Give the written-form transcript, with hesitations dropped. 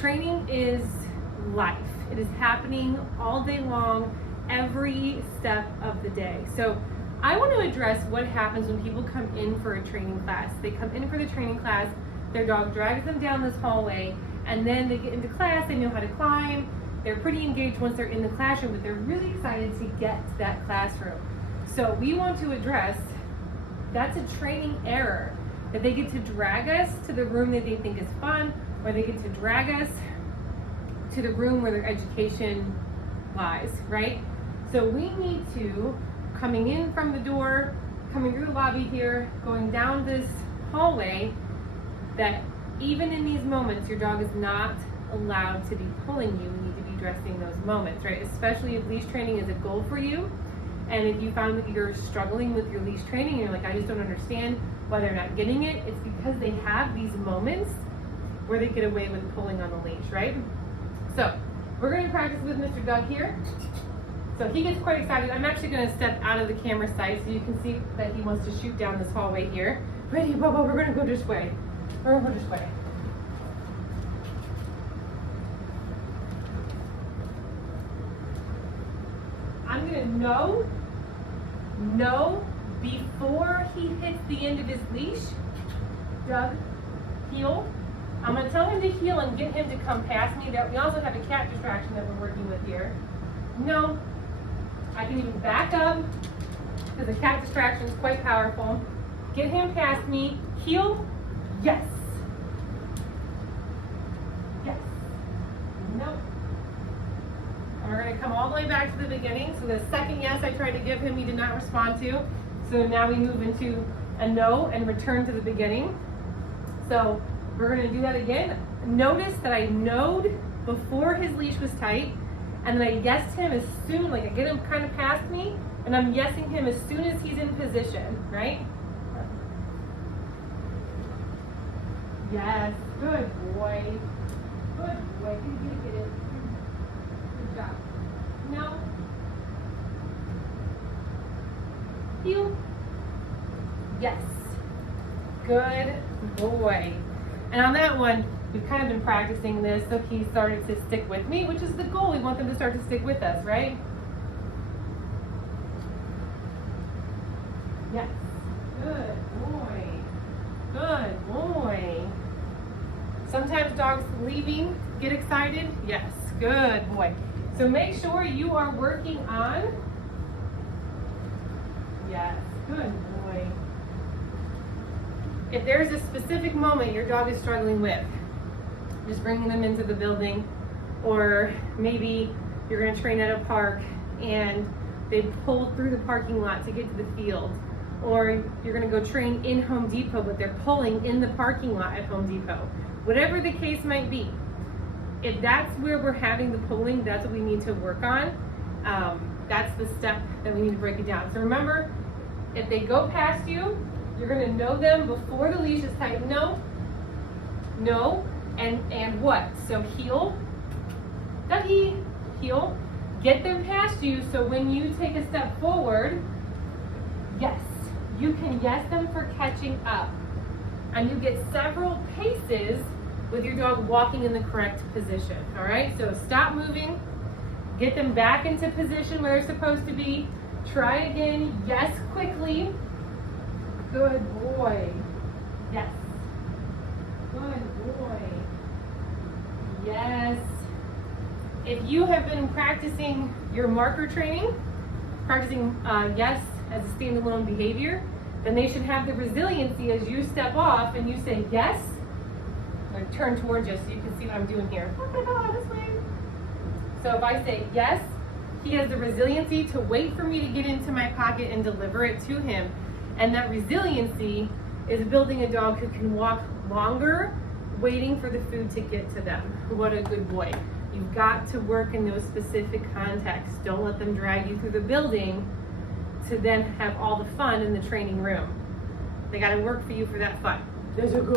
Training is life. It is happening all day long, every step of the day. So I want to address what happens when people come in for a training class. They come in for the training class, their dog drags them down this hallway, and then they get into class, they know how to climb, they're pretty engaged once they're in the classroom, but they're really excited to get to that classroom. So we want to address, that's a training error, that they get to drag us to the room that they think is fun, or they get to drag us to the room where their education lies, right? So we need to, coming in from the door, coming through the lobby here, going down this hallway, that even in these moments, your dog is not allowed to be pulling you. We need to be addressing those moments, right? Especially if leash training is a goal for you. And if you found that you're struggling with your leash training, and you're like, I just don't understand why they're not getting it, it's because they have these moments where they get away with pulling on the leash, right? So we're going to practice with Mr. Doug here. So he gets quite excited. I'm actually going to step out of the camera sight so you can see that he wants to shoot down this hallway here. Ready, Bubba, we're going to go this way. We're going to go this way. I'm going to know before he hits the end of his leash. Doug, heel. I'm going to tell him to heel and get him to come past me. We also have a cat distraction that we're working with here. No. I can even back up because the cat distraction is quite powerful. Get him past me. Heel. Yes. Yes. No. And we're going to come all the way back to the beginning. So the second yes I tried to give him, he did not respond to. So now we move into a no and return to the beginning. So we're going to do that again. Notice that I knowed before his leash was tight, and then I yesed him as soon, like I get him kind of past me, and I'm yesing him as soon as he's in position, right? Yes, good boy. Good boy. Get it. Good job. No. Heel. Yes. Good boy. And on that one, we've kind of been practicing this, so he started to stick with me, which is the goal. We want them to start to stick with us, right? Yes. Good boy. Good boy. Sometimes dogs leaving get excited. Yes. Good boy. So make sure you are working on. Yes. Good boy. If there's a specific moment your dog is struggling with, just bringing them into the building, or maybe you're going to train at a park and they pulled through the parking lot to get to the field, or you're going to go train in Home Depot but they're pulling in the parking lot at Home Depot. Whatever the case might be, if that's where we're having the pulling, that's what we need to work on. That's the step that we need to break it down. So remember, if they go past you, you're going to know them before the leash is tight. No, no, and what? So heel, Dougie, heel, get them past you, so when you take a step forward, yes, you can yes them for catching up. And you get several paces with your dog walking in the correct position, all right? So stop moving, get them back into position where they're supposed to be. Try again, yes, quickly. Good boy. Yes. Good boy. Yes. If you have been practicing your marker training, practicing yes as a standalone behavior, then they should have the resiliency as you step off and you say yes, or turn towards you so you can see what I'm doing here. I'm gonna go this way. So if I say yes, he has the resiliency to wait for me to get into my pocket and deliver it to him. And that resiliency is building a dog who can walk longer, waiting for the food to get to them. What a good boy. You've got to work in those specific contexts. Don't let them drag you through the building to then have all the fun in the training room. They got to work for you for that fun. There's a good